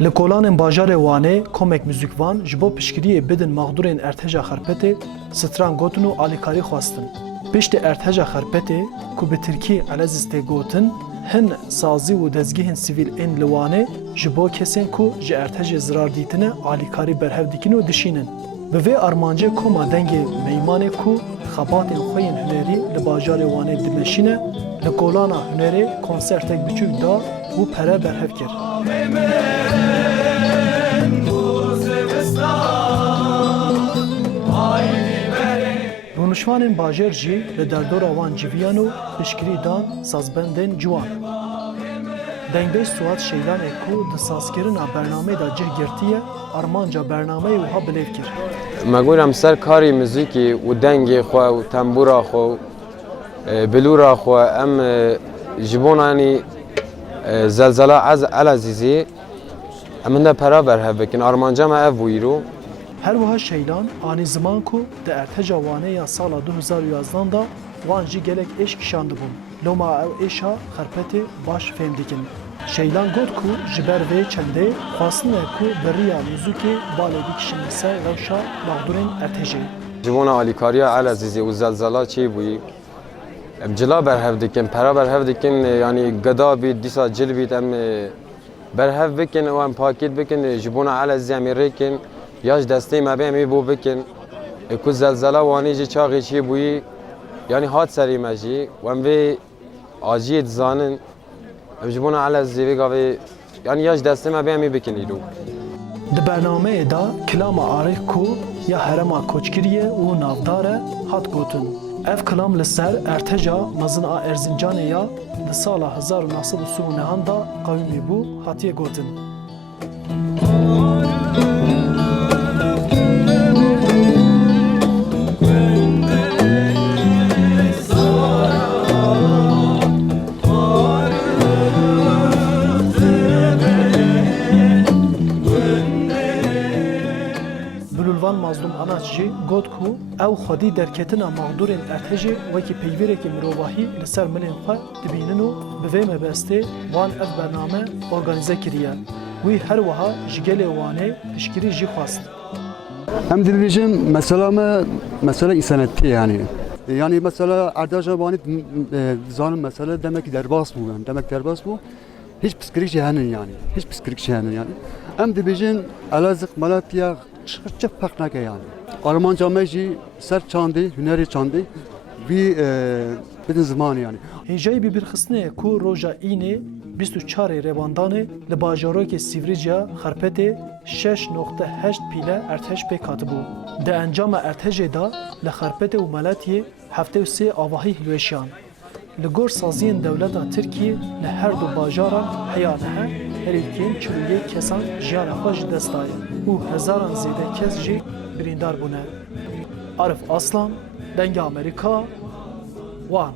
Li kolanên bajarê Wanê komek muzîkvan ji bo piştgiriyê bidin mağdurên Erteja Xerpetê stran gotin û alîkarî xwastin. Piştî Erteja Xerpetê ku bi Tirkî Elezîz tê gotin, hin sazî û dezgehên sivîl ên li Wanê ji bo kesên ku ji Ertejê zirar dîtine alîkarî berhev dikin û dişînin. Bi vê armancê koma dengê Meymanê ku xebatên xwe yên hunerî li bajarê Wanê dimeşîne, li kolana hunerê konsertek biçûk da û pere berhev kir. Rûnişvanên bajar jî li derdora wan civiyan û piştgirî dan sazbendên ciwan. Dengbêj Suat Şeylanê ku di sazkirina bernameyê da cih girtiye, armanca bernameyê wiha bilêv kir. Me goram ser karî muzîkê û dengê xwe û tembûra xwe û bilûra xwe em ji bo yanî zelzela Elezîzê em hin de pera berhev bikin. Armanca me ev bû îro. Her wiha Şeylan anî ziman ku di Erteja Wanê ya sala 2011 da wan jî gelek êş kişand bûn. Loma ew êşa Xerpetê baş fêm dikin. Şeylan got ku ji ber vê çendê xwastine ku bi riya muzîkê balê bikişin li ser rewşa mağdurên Ertejê. Ji bo alîkariya Elezîzê û zelzela çê bûyî em cila berhev dikin, pera berhev dikin, yanî geda bît, dîsa cil bît em berhev bikin û em pakêt bikin ji bo Elezîzê em ê rêkin ya ji destê me bê em ê bo bikin. Ku zelzela Wanê jî çaxê çê bûyî yanî hat serê me jî û em vê aciyê dizanin em ji bo Elezîzê vê gavê yanî ya ji destê me bê em ê bikin îro. Di bernameyê da kilama arêk ku ya herema koçgiriyê û navdar e hat gotin. Ev kilam li ser Erteja mezin a Erzincanê ya di sala 1939 da qewimî bû hatiye gotin. Mazlum Anaç jî got ku ew xwedî derketina mağdurên Ertejê wekî peyvêrekî mirovahî li ser milên xwe dibînin û bi vê mebestê wan ev bername organize kiriye. Wî her wiha ji gelê Wanê piştgirî jî xwast. Em dibêjin mesele îsanetî yani. Yani mesela Erteja Wanê dizanim mesele demek derbas bû yani. Demek derbas bû. Hiç piştgirîk jî henin yani. Hiç piştgirîk jî henin yani. Em dibêjin Elazığ Malatya çık pak nake yani. Armanca me jî ser çandê, hunerê çandê vî bidin zimanê yani. Hêjayî bibirxistinê ku roja înê 24 Rêvandanê li bajarokê Sîvrîciya Xerpetê 6.8 pîle Erteş pêk hatibû. Di encama Ertejê da li Xerpetê û Malatyê 73 avahî hilweşiyan. Li gor saziyên dewleta Tirkiye li her du bajaran heya dihe, herîkên çilûyê kesan jiyana xwe ji dest daye û hezaran zêde kes jî birîndar bûne. Arif Aslan, Dengê Amerîka, Wan.